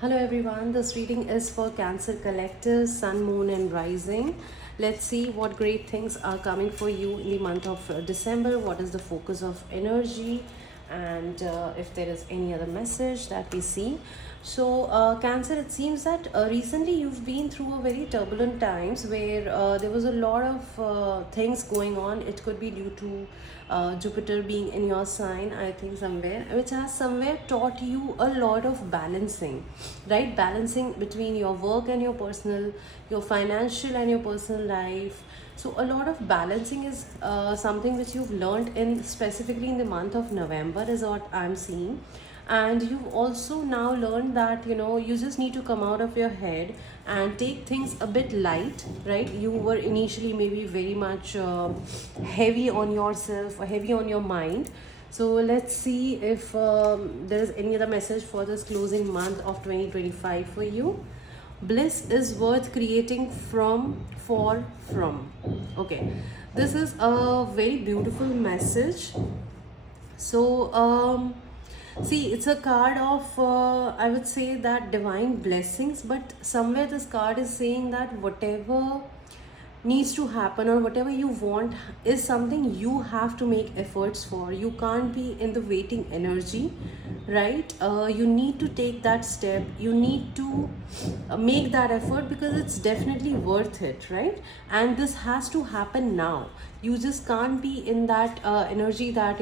Hello everyone, this reading is for Cancer Collective, Sun, Moon, and Rising. Let's see what great things are coming for you in the month of December. What is the focus of energy, and if there is any other message that we see. So, Cancer, it seems that recently you've been through a very turbulent times where there was a lot of things going on. It could be due to Jupiter being in your sign, I think, somewhere, which has somewhere taught you a lot of balancing, right? Balancing between your work and your personal, your financial and your personal life. So a lot of balancing is something which you've learned in specifically in the month of November, is what I'm seeing. And you've also now learned that you just need to come out of your head and take things a bit light, right? You were initially maybe very much heavy on yourself or heavy on your mind. So let's see if there is any other message for this closing month of 2025 for you. Bliss is worth creating from. Okay, this is a very beautiful message. So see, it's a card of I would say that divine blessings, but somewhere this card is saying that whatever needs to happen or whatever you want is something you have to make efforts for. You can't be in the waiting energy, right? You need to take that step. You need to make that effort because it's definitely worth it, right? And this has to happen now. You just can't be in that energy that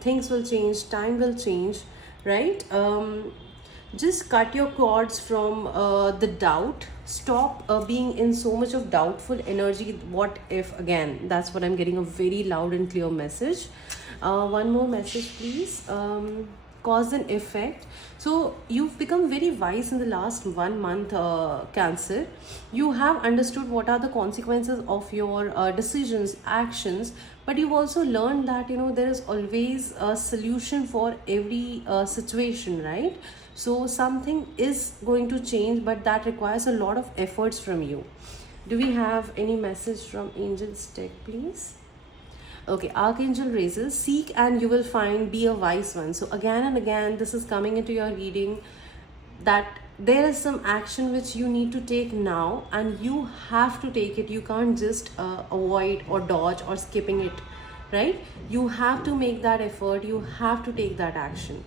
things will change, time will change, right? Just cut your cords from the doubt. Stop being in so much of doubtful energy. What if, again, that's what I'm getting, a very loud and clear message. One more message, please. Cause and effect. So you've become very wise in the last 1 month, Cancer. You have understood what are the consequences of your decisions, actions, but you've also learned that there is always a solution for every situation, right? So something is going to change, but that requires a lot of efforts from you. Do we have any message from Angel's deck, please? Okay, Archangel raises, seek and you will find, be a wise one. So again and again, this is coming into your reading that there is some action which you need to take now, and you have to take it. You can't just avoid or dodge or skipping it, right? You have to make that effort. You have to take that action.